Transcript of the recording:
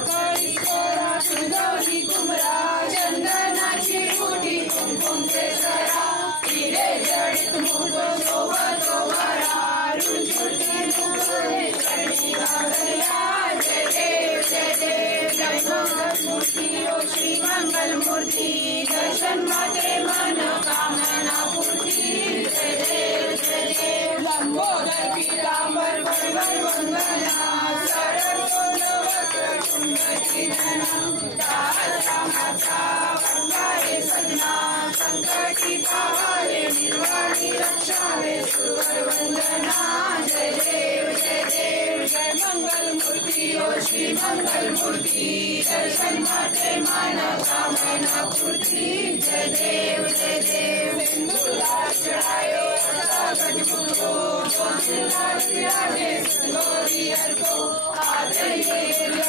काळी कोरा तुळजावली कुमरा चंदनाची मुठी कुंकुम केसरा हिरे जडित मुख शोभतो भरा रुंजुळती मुखे चरणी घागरला जय देव जय मंगल मूर्ती ओ श्री मंगल मूर्ती दर्शन माते मन कामना पूर्ती जय देव लंबोदर पीतांबर वरवर वंदना संकटी पावावे निर्वाणी रक्षावे सुरवर वंदना जय देव जय मंगल मूर्ती ओ श्री मंगल मूर्ती दर्शन माते मन कामना पूर्ती जय देव सिंदूरा चढ़ायो गजमुखो गोविंदा विराजे संगोरी हर को आदर